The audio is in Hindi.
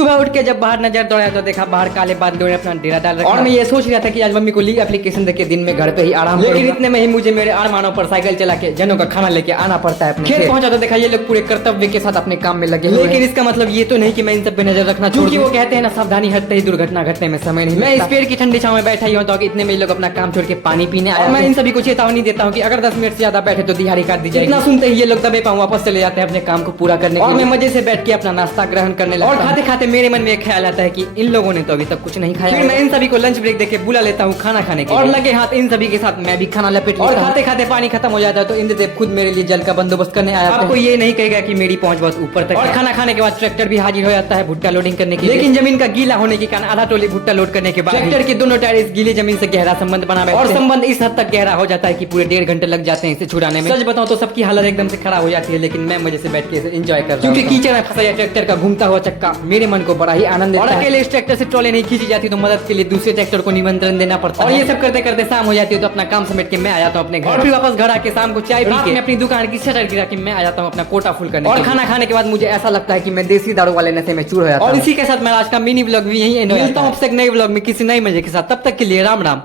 सुबह उठ के जब बाहर नजर दौड़ाया तो देखा बाहर काले बादलों ने अपना डेरा डाल रखा। और मैं ये सोच रहा था कि आज मम्मी को लीव एप्लीकेशन देके दिन में घर पे ही आराम, लेकिन इतने में ही मुझे मेरे अरमानों पर साइकिल चला के जनों का खाना लेके आना पड़ता है। खेत पहुंचा तो देखा ये लोग पूरे कर्तव्य के साथ अपने काम में लगे, लेकिन इसका मतलब ये तो नहीं कि मैं इन सब पे नजर रखना, क्योंकि वो कहते हैं ना सावधानी हटते ही दुर्घटना घटने में समय नहीं। मैं इस पेड़ की ठंडी छांव में बैठा ही होता हूँ, इतने में लोग अपना काम छोड़ के पानी पीने आए। मैं इन सभी को चेतावनी देता हूँ कि अगर 10 मिनट से ज्यादा बैठे तो दिहाड़ी काट दी जाएगी। इतना सुनते ही ये लोग दबे पाँव वापस चले जाते हैं अपने काम को पूरा करने, और मैं मजे से बैठ के अपना नाश्ता ग्रहण करने लगता हूं। और खाते खाते मेरे मन में एक ख्याल आता है कि इन लोगों ने तो अभी तक कुछ नहीं खाया। फिर मैं इन सभी को लंच ब्रेक देके बुला लेता हूँ खाना खाने के लिए, और लगे हाथ इन सभी के साथ मैं भी खाना लपेट लेता हूं। और खाते खाते पानी खत्म हो जाता है तो इंद्रदेव खुद मेरे लिए जल का बंदोबस्त करने आया। आपको ये नहीं कहेगा कि मेरी पहुंच बहुत ऊपर तक। और खाना खाने के बाद ट्रैक्टर भी हाजिर हो जाता है भुट्टा लोडिंग करने के लिए, लेकिन जमीन का गीला होने के कारण आधा टोली भुट्टा लोड करने के बाद ट्रैक्टर के दोनों टायर इस गीली जमीन से गहरा संबंध बना बैठते हैं, और संबंध इस हद तक गहरा हो जाता है कि पूरे 1.5 घंटे लग जाते हैं इसे छुड़ाने में। सच बताऊं तो सबकी हालत एकदम से खराब हो जाती है, लेकिन मैं मजे से बैठ के इसे एंजॉय कर रहा हूं, क्योंकि कीचड़ में फंसा ट्रैक्टर का घूमता हुआ चक्का मेरे मन को बड़ा ही आनंद देता है। और अकेले इस ट्रैक्टर से ट्रॉली नहीं खींची जाती तो मदद के लिए दूसरे ट्रैक्टर को निमंत्रण देना पड़ता है। और ये सब करते करते शाम हो जाती है तो अपना काम समेट के मैं आ जाता हूँ अपने घर, और फिर वापस घर आके शाम को चाय पी के अपनी दुकान की शटर गिरा के मैं आ जाता हूँ अपना कोटा फुल करने। और खाना खाने के बाद मुझे ऐसा लगता है कि मैं देसी दारू वाले नशे में चूर हो जाता हूं। और इसी के साथ मैं आज का मिनी व्लॉग भी यही एंड मिलता हूँ आपसे एक नए व्लॉग में किसी नए मजे के साथ। तब तक के लिए राम राम।